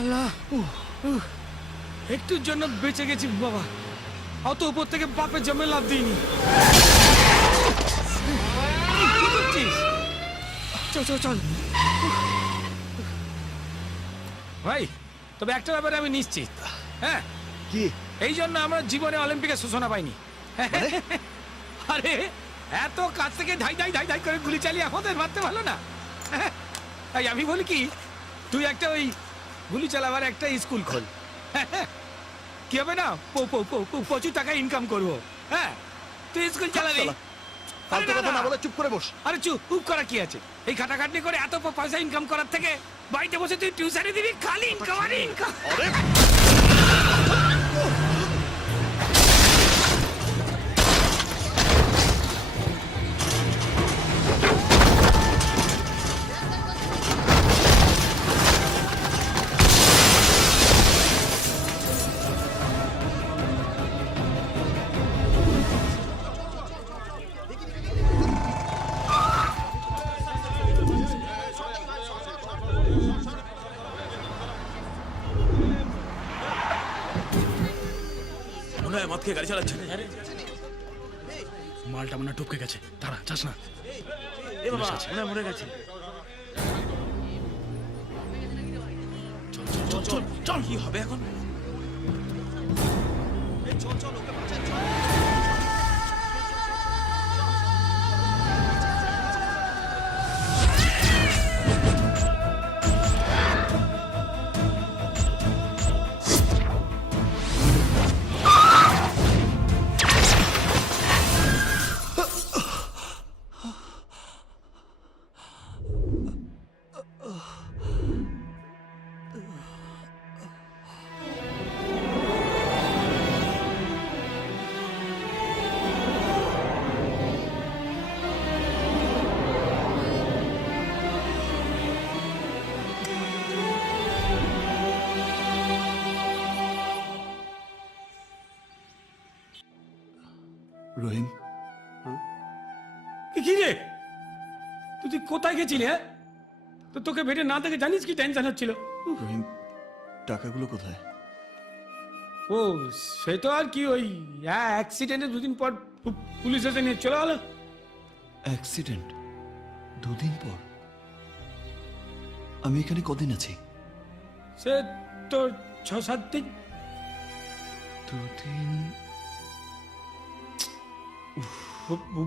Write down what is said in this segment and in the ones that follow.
আল্লাহ, একটুর জন্য বেঁচে গেছি বাবা। অত উপর থেকে বাপের জমে লাভ দিইনি। কি করছিস? চল চল চল ভাই, তবে একটা ব্যাপারে আমি নিশ্চিত। হ্যাঁ, কি? এই জন্য আমরা জীবনে অলিম্পিকে সূচনা পাইনি। আরে এত কাছ থেকে ধাই ধাই ধাই ধাই করে গুলি চালিয়ে আমাদের মারতে ভালো না। তাই আমি বলি কি, তুই একটা ওই গুলি চালাবার একটা স্কুল খোল। কি হবে না, প্রচুর টাকা ইনকাম করবো। হ্যাঁ, তুই স্কুল চালাবি। ফালতু কথা না বলে চুপ করে বস। আরে চুপ করা কি আছে? এই খাটাখাটনি করে এত পয়সা ইনকাম করার থেকে বাড়িতে বসে তুই টিউশনে দিবি, খালি ইনকাম আর ইনকাম। মনে হয় মদ খেয়ে গাড়ি চালাচ্ছে। মালটা মনে টপকে গেছে, দাঁড়া, যাস না। এ বাবা, মনে হয় মরে গেছে। চল চল চল চল, কি হবে এখন? রহিম, কি রে, তুই কোথায় গেছিলি? হ্যাঁ, তো তোকে ভেটে না দেখে জানিস কি টেনশন হচ্ছিল? রহিম, টাকাগুলো কোথায়? ও সে তো আর কি, ওই অ্যাক্সিডেন্টের দুদিন পর পুলিশ এসে নিয়ে চলে গেল। অ্যাক্সিডেন্ট? দুদিন পর? আমি এখানে কদিন আছি? সে তো 6-7 দিন। দুদিন?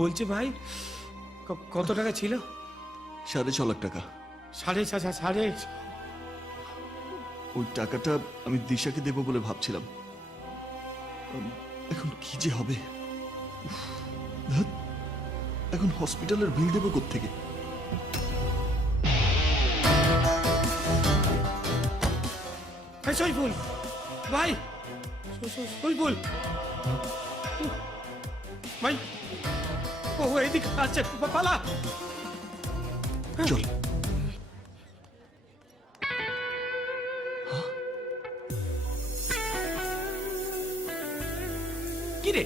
বলছি ভাই, কত টাকা ছিল? 6.5 লাখ টাকা। সাড়ে ওই টাকাটা আমি দিশাকে দেবো বলে ভাবছিলাম। এখন কি যে হবে। ধ্যাৎ, এখন হসপিটালের বিল দেবো কোত্থেকে? সইফুল ভাই, সইফুল ভাই, ও এদিকে আছে, পালা। চল। কি রে?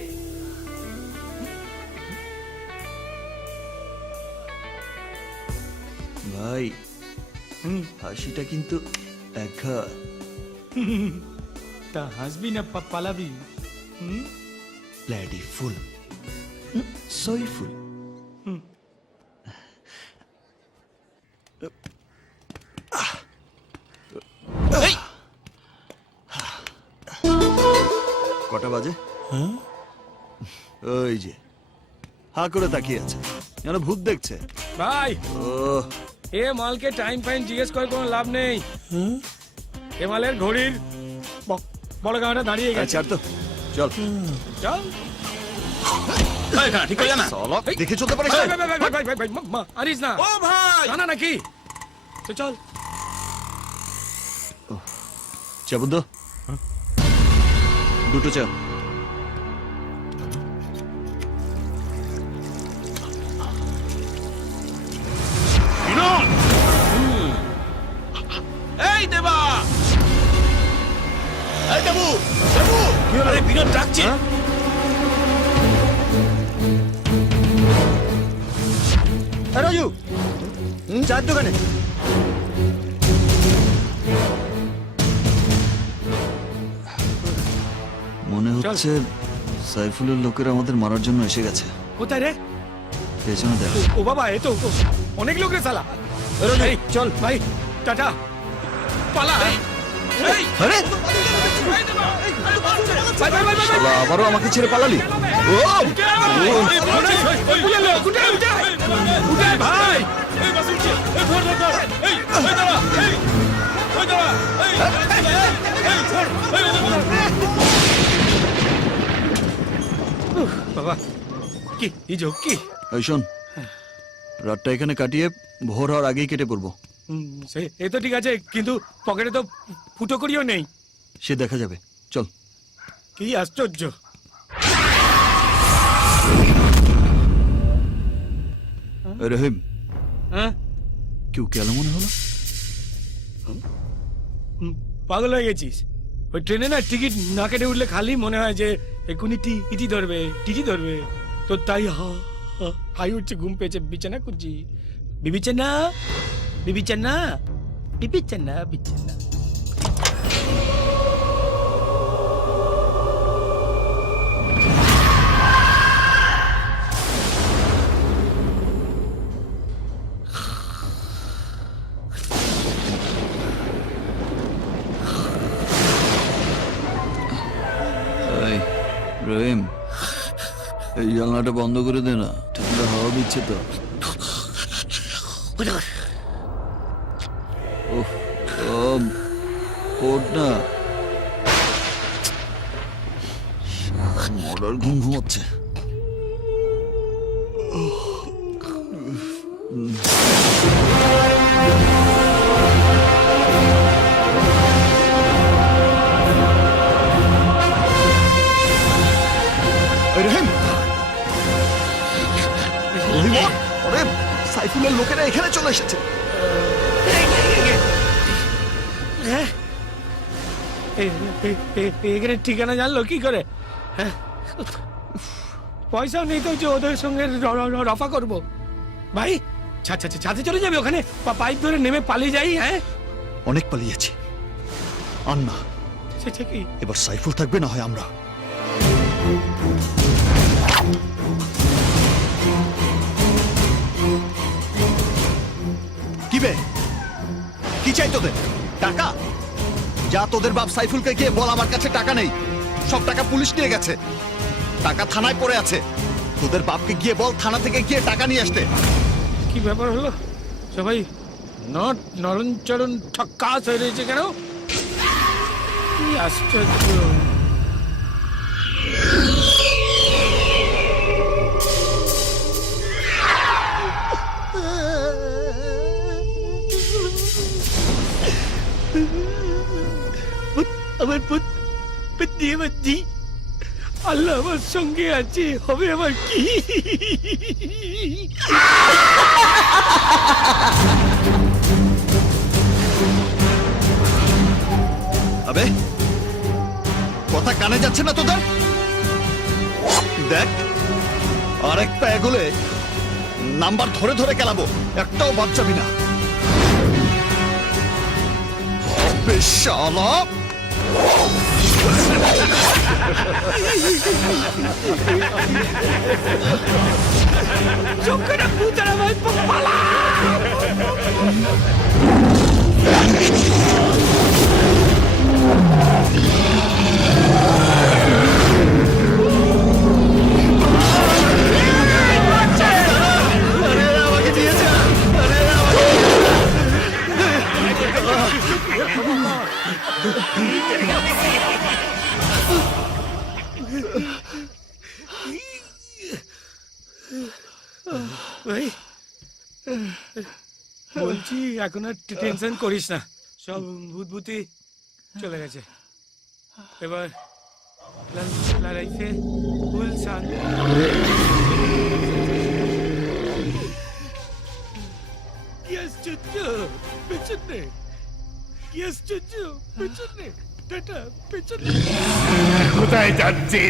ভাই, হাসিটা কিন্তু একঘাত। তা হাসবি না পালাবি? Bloody fool, Saiful. কটা বাজে? ওই যে হা করে তাকিয়ে আছে, যেন ভূত দেখছে। ভাই, ও এ মালকে টাইম ফাইম জিজ্ঞেস করে কোনো লাভ নেই। এ মালের ঘড়ির বড় গাঁটা দাঁড়িয়ে গেছে। ছাড় তো, চল চল। ঠিক করে জানা। দেখে চলতে পারিস? ভাই, আনিস না। ও ভাই, জানা নাকি? তো চল। চা বুদ্ধ, দুটো চা। এই দেবা, এই দেবু, দেবু, আরে বিনোদ ডাকছে। রাজু, চার দোকানে। হচ্ছে সাইফুলের লোকেরা আমাদের মারার জন্য এসে গেছে। কোথায় রে? পেছনে দেখ। ও বাবা, এ তো অনেক লোক রে সালা। এই চল ভাই, টাটা, পালা। এই আরে ভাই ভাই ভাই ভাই শালা আবারও আমাকে ছেড়ে পালালি। ও ভাই, বাবা কি ইজো কি? এই শোন, রাতটা এখানে কাটিয়ে ভোর হওয়ার আগেই কেটে পড়বো। এ তো ঠিক আছে, কিন্তু পকেটে তো ফুটো করিও নেই। সে দেখা যাবে, চল। কি আশ্চর্য! রহিম, হ্যাঁ, কেউ কেন মনে হলো? পাগল হয়ে গেছিস? ওই ট্রেনে না টিকিট না কেটে উঠলে খালি মনে হয় যে এক্ষুনি টিটি ধরবে, টিটি ধরবে। তো তাই হাই উঠছে, ঘুম পেয়েছে, বিছানা খুঁজছি। বিবিছানা, বিবিছানা, বিবিছানা, বিছানা। এই রহিম, এই জানলাটা বন্ধ করে দে না, ঠান্ডা হাওয়া দিচ্ছে তো। ওহ, ওঠ না, মরার ঘুম ঘুমাচ্ছে। রহিম, রহিম, ওরে সাইফুলের লোকেরা এখানে চলে এসেছে। এখানে ঠিকানা জানলো কি করে? হ্যাঁ, পয়সাও নেই তো যে ওদের সঙ্গে রফা করবো। ভাই ছাদে চলে যাবে, ওখানে পাইপ ধরে নেমে পালিয়ে যাই। হ্যাঁ, অনেক পালিয়েছি, আর না, সেটা কি? এবার সাইফুল থাকবে না হয় আমরা। কি বে, কি চাই তোদের? টাকা? যা তোদের বাপ সাইফুলকে গিয়ে বল আমার কাছে টাকা নেই, সব টাকা পুলিশ নিয়ে গেছে, টাকা থানায় পড়ে আছে। তোদের বাপকে গিয়ে বল থানা থেকে গিয়ে টাকা নিয়ে আসতে। কি ব্যাপার হলো? সবাই নরম চরণ ঠক্কাস হয়ে রয়েছে কেন? কি আশ্চর্য! আমার পুত দিয়ে বাজি, আল্লাহ আমার সঙ্গে আছে, হবে আমার কি? আবে, কথা কানে যাচ্ছে না তোদের? দেখ, আরেক পা এগোলে নাম্বার ধরে ধরে কেলাবো, একটাও বাদ যাবি না। বেশ শালা! চোখটা ভূতের আমার পালা! ভাই বলছি, এখন আর টেনশন করিস না, সব ভূতভূতি চলে গেছে। এবার লড়াইতে ফুল শান। কি আশ্চর্য! পেছনে কি আশ্চর্য! পেছনে টাটা, পেছনে কোথায় যাচ্ছি?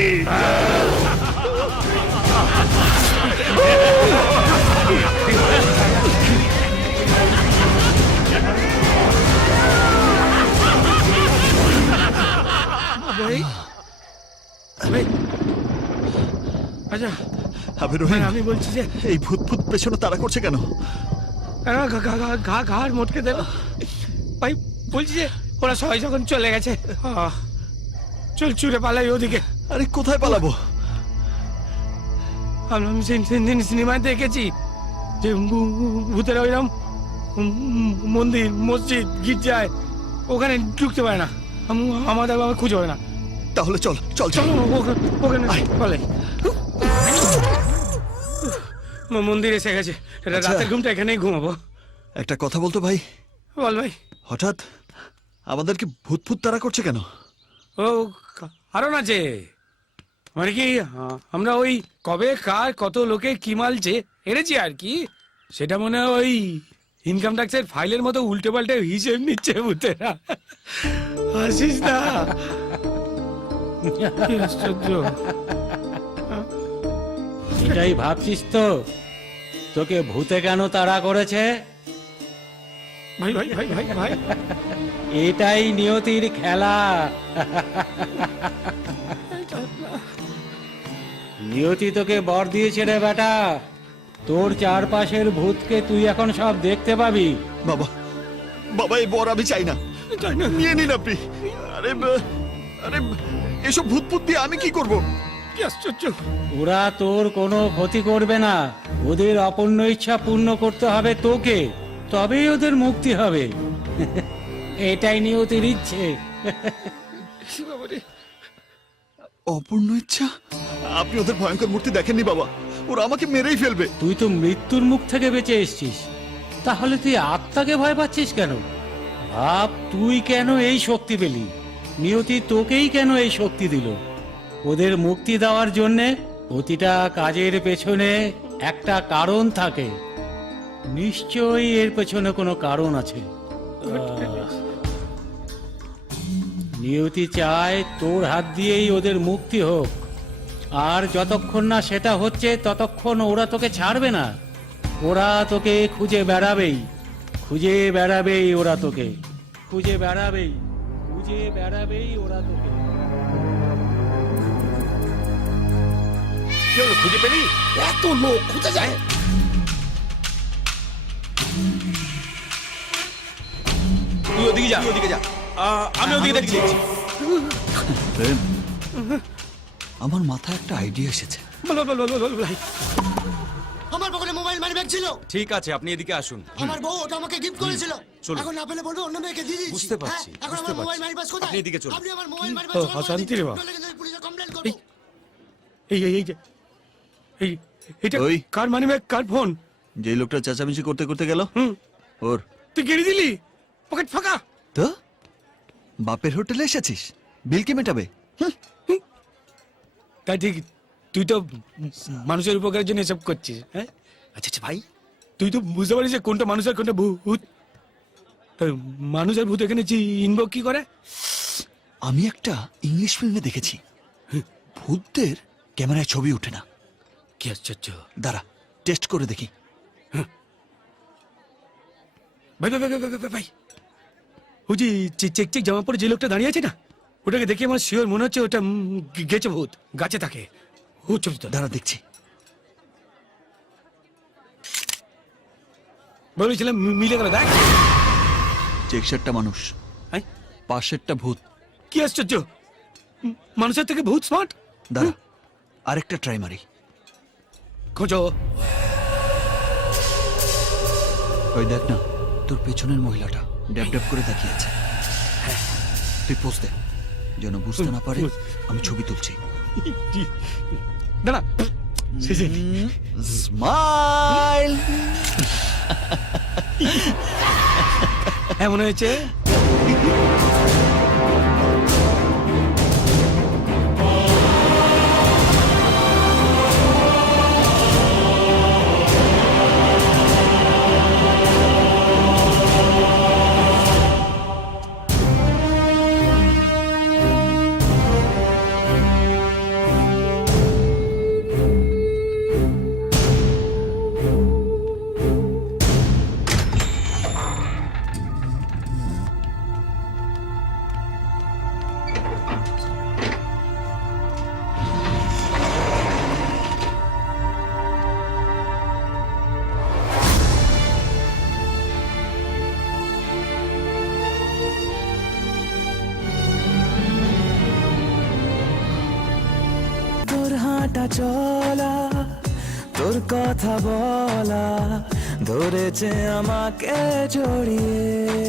ভাই ভাই আচ্ছা আবে রহিম, আমি বলছি যে এই ভূত ভূত পেছনে তারা করছে কেন? ঘাড় মোটকে দেব ভাই। বলছি যে ওরা সবাই যখন চলে গেছে চল চুরে পালাই ওদিকে। আরে কোথায় পালাবো? আমি সিনেমায় দেখেছি যে ভূতেরা ওইরকম মন্দির মসজিদ গির্জায় ওখানে ঢুকতে পারে না। আমাদের বাবা খুঁজে হয় না। তাহলে চল চল চল। চলো ওখানে পালাই। মন্দির এসে গেছে, আচ্ছা। রাতের ঘুমটা এখানেই ঘুমাবো। একটা কথা বলতো ভাই, বল ভাই। হঠাৎ আমাদেরকে ভূত ভূত তারা করছে কেন? ও কারণ আছে, মানে কি আমরা ওই কবে কার কত লোকে কি মালছে এনেছি আর কি, সেটা মনে হয় ওই ইনকাম ট্যাক্সের ফাইলের মতো উল্টে পাল্টে হিসেব নিচ্ছে ভূতেরা। হাসিস না, কি আশ্চর্য। এটাই ভাবছিস তো তোকে ভূতে কেন তাড়া করেছে? ভাই ভাই ভাই ভাই ভাই এটাই নিয়তির খেলা। নিয়তি তোকে বর দিয়েছে রে বেটা, তোর চারপাশের ভূতকে তুই এখন সব দেখতে পাবি। বাবা বাবা, এই বর আমি চাই না, নিয়ে নিন আপনি। আরে আরে এসব ভূত ভূত দিয়ে আমি কি করব? কি আশ্চর্য। ওরা তোর কোনো ক্ষতি করবে না, ওদের অপূর্ণ ইচ্ছা পূর্ণ করতে হবে তোকে, তবেই ওদের মুক্তি হবে। এটাই নিয়তির ইচ্ছে। অপূর্ণ ইচ্ছা? আপনি ওদের ভয়ঙ্কর মূর্তি দেখেননি বাবা, ওরা আমাকে মেরেই ফেলবে। তুই তো মৃত্যুর মুখ থেকে বেঁচে এসছিস, তাহলে তুই আত্মাকে ভয় পাচ্ছিস কেন? ভাব তুই কেন এই শক্তি পেলি, নিয়তি তোকেই কেন এই শক্তি দিল। ওদের মুক্তি দেওয়ার জন্যে প্রতিটা কাজের পেছনে একটা কারণ থাকে, নিশ্চয়ই এর পেছনে কোনো কারণ আছে। নিয়তি চায় তোর হাত দিয়েই ওদের মুক্তি হোক, আর যতক্ষণ না সেটা হচ্ছে ততক্ষণ ওরা তোকে ছাড়বে না। ওরা তোকে খুঁজে বেড়াবেই, খুঁজে বেড়াবেই, ওরা তোকে খুঁজে বেড়াবেই, খুঁজে বেড়াবেই ওরা তোকে। খুঁজে পেলি? এত লোক খুঁজে যায়। তুই ওদিকে যা, ওদিকে যা, আমি ওদিকে দেখছি। প্রেম, আমার মাথায় একটা আইডিয়া এসেছে। বল বল বল বল ভাই। আমার পকেটে মোবাইল মানি ব্যাগ ছিল। ঠিক আছে, আপনি এদিকে আসুন। আমার বউ ওটা আমাকে গিফট করেছিল। চলুন। এখন না পেলে বলবো অন্য মেয়েকে দিয়ে দিয়েছি। বুঝতে পারছি, হ্যাঁ, এখন বুঝতে আমার মোবাইল পারছি। মানি ব্যাগ কোথায়? আপনি এদিকে চলুন। আপনি আমার মোবাইল মানি ও, ব্যাগ অশান্তি রে বাবা। পুলিশে কমপ্লেইন করব। এই এই এই যে এই এটা ওই। কার মানি ব্যাগ কার ফোন? যে লোকটা চেঁচামেচি করতে করতে গেল, ওর। তুই গেড়ে দিলি, পকেট ফাঁকা। তো বাপের হোটেলে এসেছিস, বিল কে মেটাবে? তাই ঠিক, তুই তো মানুষের উপকারের জন্য এসব করছিস। হ্যাঁ আচ্ছা আচ্ছা ভাই, তুই তো বুঝতে পারিস যে কোনটা মানুষ আর কোনটা ভূত। তা মানুষ আর ভূত এখানে চিনব কি করে? আমি একটা ইংলিশ ফিল্মে দেখেছি, ভূতদের ক্যামেরায় ছবি ওঠে না। কি আশ্চর্য। দাঁড়া, টেস্ট করে দেখি। ভাই ভাই ভাই ভাই, ভাই, ভাই, ভাই ওই যে চেক চেক জামা পরে যে লোকটা দাঁড়িয়ে আছে না, ওটাকে দেখে আমার শিওর মনে হচ্ছে ওটা গেছে ভূত, গাছে থাকে। ও চল চল, দাঁড়া দেখছি। বলেছিলাম মিলে গেল। দেখ, চেক শার্টটা মানুষ, হ্যাঁ? পাশেরটা ভূত। কি আশ্চর্য, মানুষের থেকে ভূত স্মার্ট। দাঁড়া, আরেকটা ট্রাই মারি। খোঁজো। ওই দেখ না, তোর পেছনের মহিলাটা ড্যাব ড্যাব করে তাকিয়ে আছে। তুই পোজ দে, যেন বুঝতে না পারে আমি ছবি তুলছি। দাঁড়া, শেষে স্মাইল। এমন হয়েছে চলা তোর কথা বলা ধরেছে আমাকে জড়িয়ে